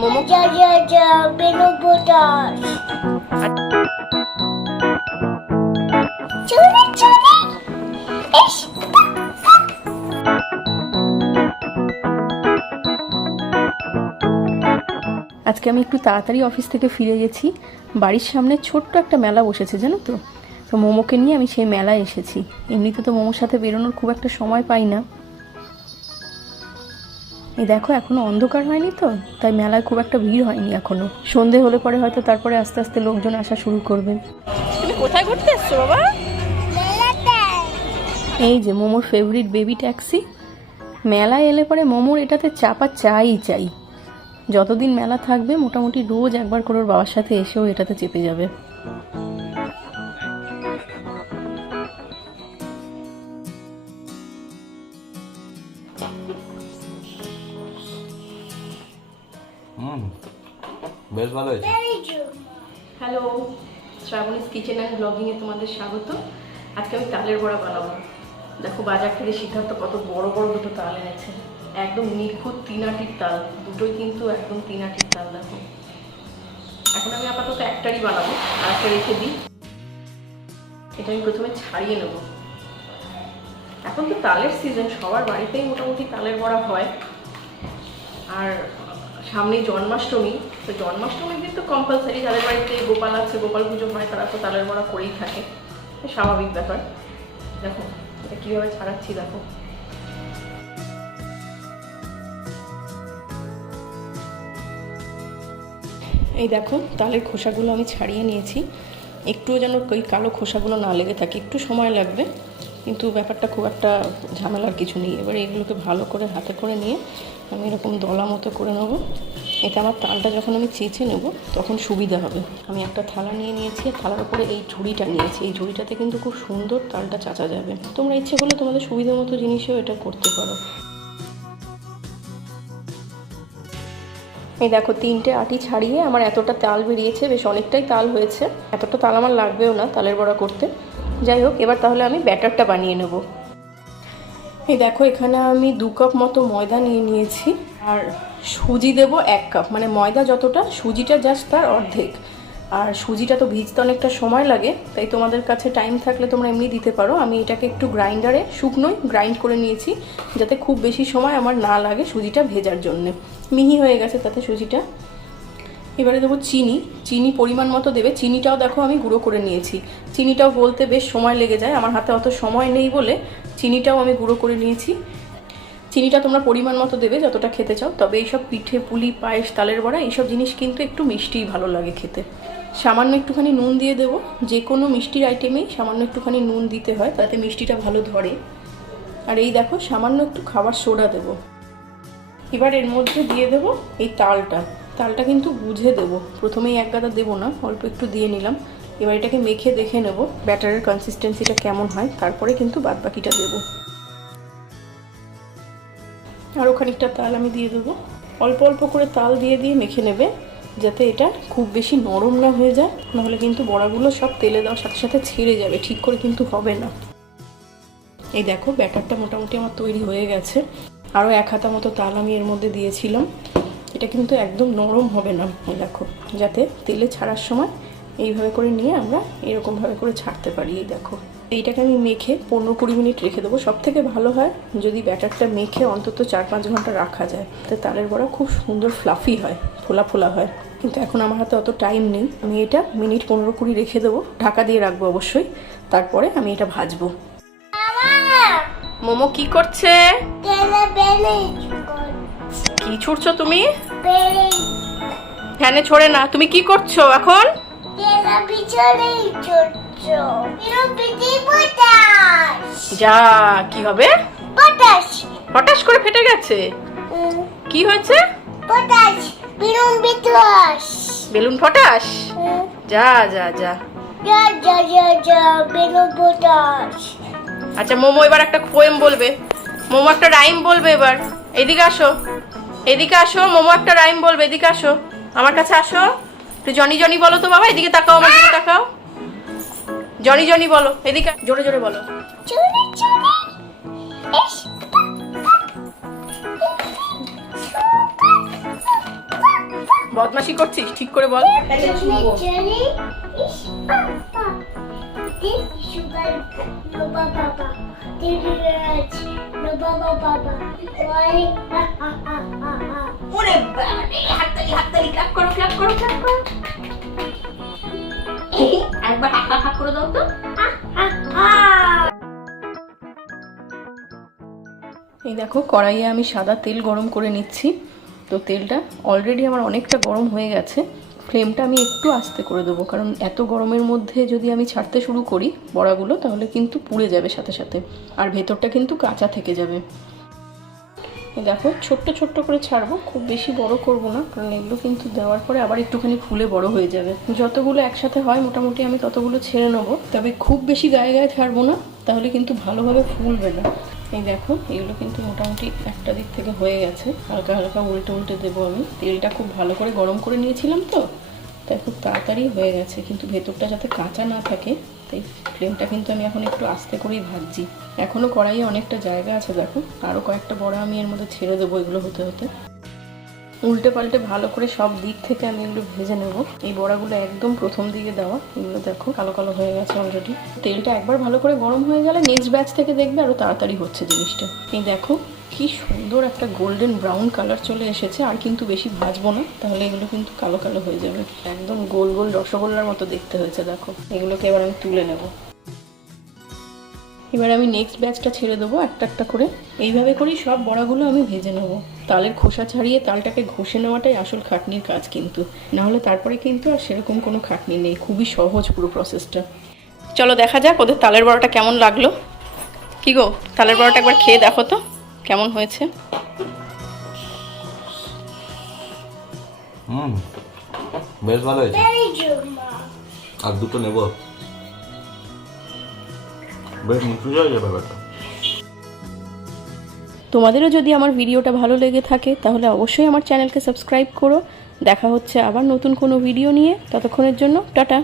Momo balloon potash চলে চলে S আজকে আমি একটু তাড়াতাড়ি অফিস থেকে ফিরে গেছি। বাড়ির সামনে ছোট্ট একটা মেলা বসেছে জানো তো। তো মোমোকে নিয়ে আমি সেই মেলায় এসেছি। এমনিতে তো মোমোর সাথে বেরোনোর খুব একটা সময় পাই না। এই দেখো এখনো অন্ধকার হয়নি তো, তাই মেলায় খুব একটা ভিড় হয়নি এখনো। সন্ধে হলে পরে হয়তো তারপরে আস্তে আস্তে লোকজন আসা শুরু করবে। তুমি কোথায় ঘুরতে এসছো বাবা? এই যে মোমোর ফেভারিট বেবি ট্যাক্সি। মেলায় এলে পরে মোমোর এটাতে চাপা চাই। যতদিন মেলা থাকবে মোটামুটি রোজ একবার করে ওর বাবার সাথে এসেও এটাতে চেপে যাবে। বেশ ভালো হয়েছে। হ্যালো, শ্রাবণীস কিচেন অ্যান্ড ব্লগিংয়ে তোমাদের স্বাগত। আজকে আমি তালের বড়া বানাবো। দেখো বাজার থেকে সিদ্ধার্থ কত বড় বড় দুটো তাল এনেছে, একদম নিখুঁত 3 আটির তাল, দুটোই কিন্তু একদম 3 আটির তাল। দেখো এখন আমি আপাতত একটারই বানাবো, আর একটা রেখে দিই। এটা আমি প্রথমে ছাড়িয়ে নেব। এখন তো তালের সিজন, সবার বাড়িতেই মোটামুটি তালের বড়া হয়। আর সামনেই জন্মাষ্টমী, তো জন্মাষ্টমীর দিন তো কম্পালসারি যাদের বাড়িতে গোপাল আছে, গোপাল পুজো হয়, তারা তো তালের বড়া করেই থাকে, স্বাভাবিক ব্যাপার। দেখো এটা কীভাবে ছাড়াচ্ছি দেখো। এই দেখো তালের খোসাগুলো আমি ছাড়িয়ে নিয়েছি। একটুও যেন ওই কালো খোসাগুলো না লেগে থাকে, একটু সময় লাগবে, কিন্তু ব্যাপারটা খুব একটা ঝামেলার কিছু নেই। এবার এগুলোকে ভালো করে হাতে করে নিয়ে আমি এরকম দলা মতো করে নেব। এটা আমার তালটা যখন আমি চেঁচে নেব তখন সুবিধা হবে। আমি একটা থালা নিয়ে নিয়েছি, থালার উপরে এই ঝুড়িটা নিয়েছি। এই ঝুড়িটাতে কিন্তু খুব সুন্দর তালটা চাচা যাবে। তোমরা ইচ্ছে করলে তোমাদের সুবিধা মতো জিনিসেও এটা করতে পারো। এই দেখো 3টে আটি ছাড়িয়ে আমার এতটা তাল বেরিয়েছে, বেশ অনেকটাই তাল হয়েছে। এতটা তাল আমার লাগবেও না তালের বড়া করতে। যাই হোক, এবার তাহলে আমি ব্যাটারটা বানিয়ে নেব। এই দেখো এখানে আমি 2 কাপ মতো ময়দা নিয়ে নিয়েছি, আর সুজি দেব 1 কাপ, মানে ময়দা যতটা সুজিটা জাস্ট তার অর্ধেক। আর সুজিটা তো ভিজতে অনেকটা সময় লাগে, তাই তোমাদের কাছে টাইম থাকলে তোমরা এমনি দিতে পারো। আমি এটাকে একটু গ্রাইন্ডারে শুকনোই গ্রাইন্ড করে নিয়েছি, যাতে খুব বেশি সময় আমার না লাগে সুজিটা ভেজার জন্যে। মিহি হয়ে গেছে তাতে সুজিটা। এবারে দেবো চিনি পরিমাণ মতো দেবে। চিনিটাও দেখো আমি গুঁড়ো করে নিয়েছি। চিনিটাও গলতে বেশ সময় লেগে যায়, আমার হাতে অত সময় নেই বলে চিনিটাও আমি গুঁড়ো করে নিয়েছি। চিনিটা তোমরা পরিমাণ মতো দেবে যতটা খেতে চাও। তবে এইসব পিঠে পুলি পায়েস তালের বড়া এইসব জিনিস কিন্তু একটু মিষ্টিই ভালো লাগে খেতে। সামান্য একটুখানি নুন দিয়ে দেবো। যে কোনো মিষ্টির আইটেমেই সামান্য একটুখানি নুন দিতে হয়, তাতে মিষ্টিটা ভালো ধরে। আর এই দেখো সামান্য একটু খাবার সোডা দেবো। এবার এর মধ্যে দিয়ে দেবো এই তালটা কিন্তু বুঝে দেবো, প্রথমেই 1 গাদা দেবো না, অল্প একটু দিয়ে নিলাম। এবার এটাকে মেখে দেখে নেব ব্যাটারের কনসিস্টেন্সিটা কেমন হয়, তারপরে কিন্তু বাদবাকিটা দেবো। আরও খানিকটা তাল আমি দিয়ে দেবো। অল্প অল্প করে তাল দিয়ে মেখে নেবে, যাতে এটা খুব বেশি নরম না হয়ে যায়, নাহলে কিন্তু বড়াগুলো সব তেলে দেওয়ার সাথে সাথে ছেড়ে যাবে, ঠিক করে কিন্তু হবে না। এই দেখো ব্যাটারটা মোটামুটি আমার তৈরি হয়ে গেছে। আরও 1 হাতা মতো তাল আমি এর মধ্যে দিয়েছিলাম। এটা কিন্তু একদম নরম হবে না, দেখো, যাতে তেলে ছাড়ার সময় এইভাবে করে নিয়ে আমরা এরকমভাবে করে ছাড়তে পারি। এই দেখো এইটাকে আমি মেখে 15-20 মিনিট রেখে দেবো। সব থেকে ভালো হয় যদি ব্যাটারটা মেখে অন্তত 4-5 ঘন্টা রাখা যায়, তাতে তালের বড়া খুব সুন্দর ফ্লাফি হয়, ফোলা ফোলা হয়। কিন্তু এখন আমার হাতে অত টাইম নেই। আমি এটা মিনিট 15-20 রেখে দেবো, ঢাকা দিয়ে রাখবো অবশ্যই। তারপরে আমি এটা ভাজবো। মোমো কি করছে? কি ছুটছো তুমি? ফ্যানে ছড়ে না। তুমি কি করছো এখন? যা, কি হবে? পটাশ করে ফেটে গেছে। কি হয়েছে? Balloon potash. যা যা যা বেলুন পটাশ। আচ্ছা মোমো এবার একটা পোয়েম বলবে, মোমো একটা রাইম বলবে। এবার এদিকে আসো, এদিকে আসো। মোমো একটা রাইম বলবে, এদিকে আসো, আমার কাছে আসো। একটু জনি জনি বলো তো বাবা, এদিকে তাকাও, আমার দিকে তাকাও। জনি জনি বলো, এদিকে জোরে জোরে বলো। বদমাশি করছিস? ঠিক করে বল। Jelly. Ish. This sugar. No baba. This no baba. Why? ওরে বাবারে, হাততালি ক্ল্যাপ করো। একবার হাক করে দাও তো। এই দেখো কড়াইয়ে আমি সাদা তেল গরম করে নিচ্ছি। তো তেলটা অলরেডি আমার অনেকটা গরম হয়ে গেছে। ফ্লেমটা আমি একটু আস্তে করে দেবো, কারণ এত গরমের মধ্যে যদি আমি ছাড়তে শুরু করি বড়াগুলো, তাহলে কিন্তু পুড়ে যাবে সাথে সাথে, আর ভেতরটা কিন্তু কাঁচা থেকে যাবে। এই দেখো ছোট্ট করে ছাড়বো, খুব বেশি বড় করব না, কারণ এগুলো কিন্তু দেওয়ার পরে আবার একটুখানি ফুলে বড় হয়ে যাবে। যতগুলো একসাথে হয় মোটামুটি আমি ততগুলো ছেড়ে নেবো, তবে খুব বেশি গায়ে ছাড়বো না, তাহলে কিন্তু ভালোভাবে ফুলবে না। এই দেখো এগুলো কিন্তু মোটামুটি একটা দিক থেকে হয়ে গেছে, হালকা উল্টে দেবো আমি। তেলটা খুব ভালো করে গরম করে নিয়েছিলাম তো, তাই খুব তাড়াতাড়ি হয়ে গেছে, কিন্তু ভেতরটা যাতে কাঁচা না থাকে তাই ফ্লেমটা কিন্তু আমি এখন একটু আস্তে করেই ভাজছি। এখনও কড়াইয়ে অনেকটা জায়গা আছে, দেখো আরও কয়েকটা বড়া আমি এর মধ্যে ছেড়ে দেবো। এগুলো হতে উল্টে পাল্টে ভালো করে সব দিক থেকে আমি এগুলো ভেজে নেব। এই বড়াগুলো একদম প্রথম দিকে দেওয়া, এগুলো দেখো কালো হয়ে গেছে অলরেডি। তেলটা একবার ভালো করে গরম হয়ে গেলে নেক্সট ব্যাচ থেকে দেখবে আরও তাড়াতাড়ি হচ্ছে জিনিসটা। এই দেখো কি সুন্দর একটা গোল্ডেন ব্রাউন কালার চলে এসেছে। আর কিন্তু বেশি ভাজবো না, তাহলে এগুলো কিন্তু কালো হয়ে যাবে। একদম গোল রসগোল্লার মতো দেখতে হয়েছে। দেখো এগুলোকে এবার আমি তুলে নেব। এবার আমি নেক্সট ব্যাচটা ছেড়ে দেবো একটা করে। এইভাবে করেই সব বড়াগুলো আমি ভেজে নেব। তালের খোসা ছাড়িয়ে তালটাকে ঘষে নেওয়াটাই আসল খাটনির কাজ, কিন্তু নাহলে তারপরে কিন্তু আর সেরকম কোনো খাটনি নেই। খুবই সহজ পুরো প্রসেসটা। চলো দেখা যাক ওদের তালের বড়াটা কেমন লাগলো। কি গো, তালের বড়াটা একবার খেয়ে দেখো তো কেমন হয়েছে। বেশ ভালো হয়েছে। Very good, Ma. আর দুটো নেব, বেশ মুখে যাবে ব্যাপারটা। তোমাদেরও যদি আমার ভিডিওটা ভালো লেগে থাকে তাহলে অবশ্যই আমার চ্যানেলকে সাবস্ক্রাইব করো। দেখা হচ্ছে আবার নতুন কোনো ভিডিও নিয়ে, ততক্ষণের জন্য টাটা।